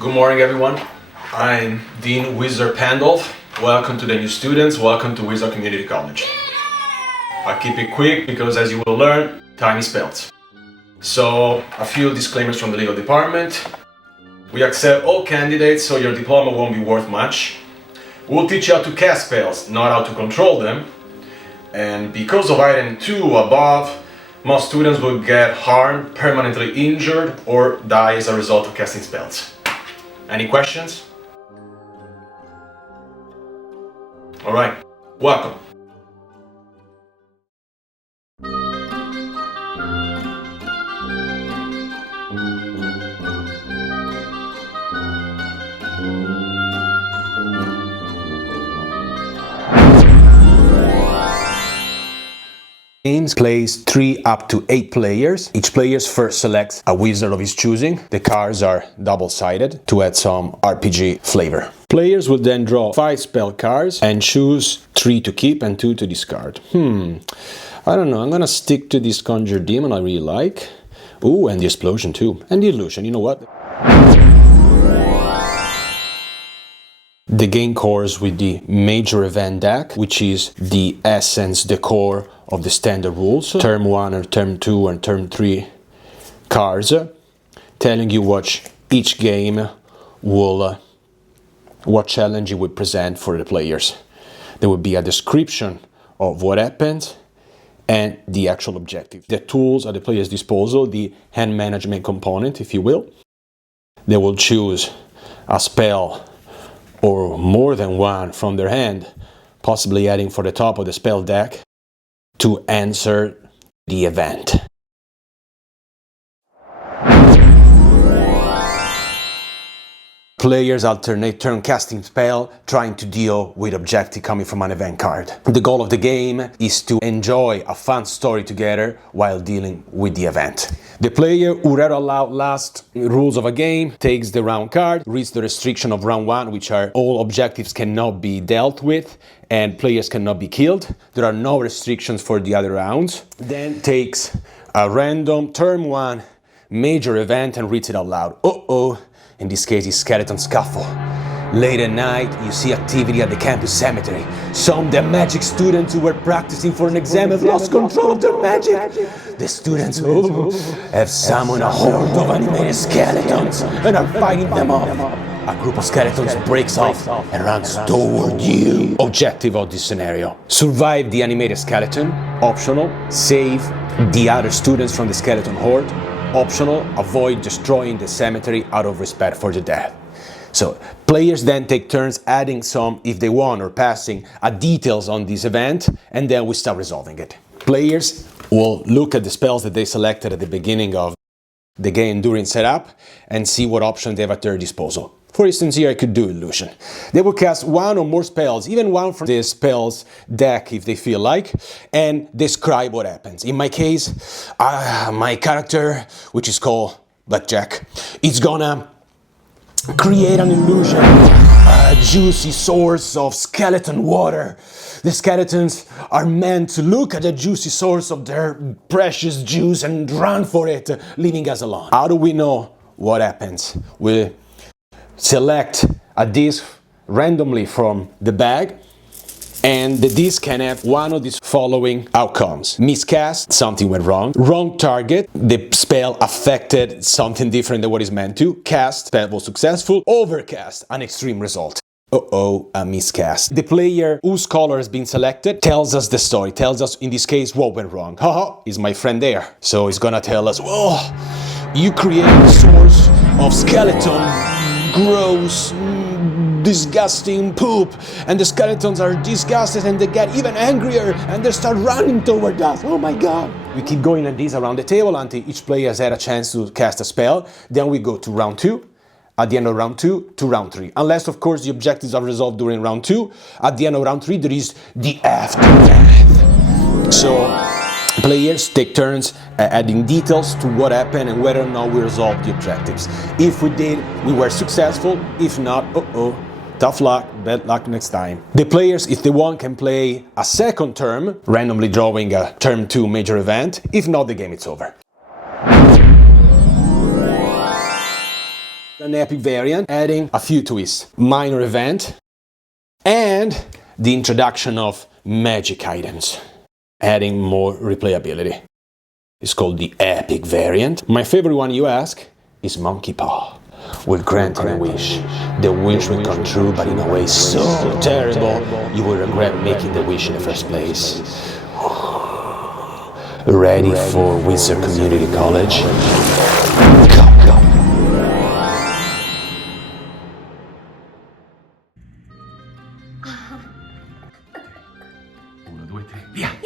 Good morning, everyone. I'm Dean Wizard Pandolf. Welcome to the new students. Welcome to Wizard Community College. I'll keep it quick because, as you will learn, time is spelled. So, a few disclaimers from the legal department. We accept all candidates, so your diploma won't be worth much. We'll teach you how to cast spells, not how to control them. And because of item 2 above, most students will get harmed, permanently injured, or die as a result of casting spells. Any questions? All right, welcome. Games plays 3 up to 8 players. Each player first selects a wizard of his choosing. The cards are double-sided to add some RPG flavor. Players will then draw 5 spell cards and choose 3 to keep and 2 to discard. I don't know, I'm gonna stick to this Conjure Demon I really like. Ooh, and the Explosion too. And the Illusion, you know what? The game cores with the Major Event deck, which is the essence, the core of the standard rules. Term 1 and Term 2 and Term 3 cards, telling you what each game will, what challenge it would present for the players. There would be a description of what happened and the actual objective. The tools at the player's disposal, the hand management component, if you will. They will choose a spell or more than one from their hand, possibly adding for the top of the spell deck to answer the event. Players alternate turn casting spell, trying to deal with objective coming from an event card. The goal of the game is to enjoy a fun story together while dealing with the event. The player who read aloud last rules of a game takes the round card, reads the restriction of round 1, which are all objectives cannot be dealt with and players cannot be killed. There are no restrictions for the other rounds. Then takes a random turn 1 major event and reads it out loud. In this case, it's Skeleton Scuffle. Late at night, you see activity at the campus cemetery. Some of the magic students who were practicing for an exam have lost control of their magic. The students have summoned a horde of animated skeletons and are fighting them off. A group of skeletons breaks off and runs toward you. Objective of this scenario: survive the animated skeleton, optional. Save the other students from the skeleton horde, optional. Avoid destroying the cemetery out of respect for the dead. So players then take turns adding some, if they want, or passing details on this event, and then we start resolving it. Players will look at the spells that they selected at the beginning of the game during setup and see what options they have at their disposal. For instance, here I could do Illusion. They will cast 1 or more spells, even one from the spells deck if they feel like, and describe what happens. In my case, my character, which is called Blackjack, is gonna create an illusion, a juicy source of skeleton water. The skeletons are meant to look at the juicy source of their precious juice and run for it, leaving us alone. How do we know what happens? We select a disc randomly from the bag, and the disc can have one of these following outcomes. Miscast, something went wrong. Wrong target, the spell affected something different than what is meant to. Cast, spell was successful. Overcast, an extreme result. A miscast. The player whose color has been selected tells us the story, tells us in this case what went wrong. Haha, is my friend there? So he's gonna tell us, you create a source of skeleton gross, disgusting poop, and the skeletons are disgusted and they get even angrier and they start running toward us. Oh my god. We keep going like this around the table until each player has had a chance to cast a spell. Then we go to round 2. At the end of round 2 to round 3. Unless, of course, the objectives are resolved during round 2. At the end of round 3, there is the aftermath. So players take turns adding details to what happened and whether or not we resolved the objectives. If we did, we were successful. If not, tough luck, bad luck next time. The players, if they want, can play a second term, randomly drawing a term 2 major event. If not, the game is over. An epic variant, adding a few twists. Minor event, and the introduction of magic items, adding more replayability. It's called the epic variant. My favorite one, you ask, is Monkey Paw. Will grant a wish. The wish will come true, but in a way so terrible, you will regret making the wish in the first place. Ready for Wizard Community College? Go. 1, 2, 3, via!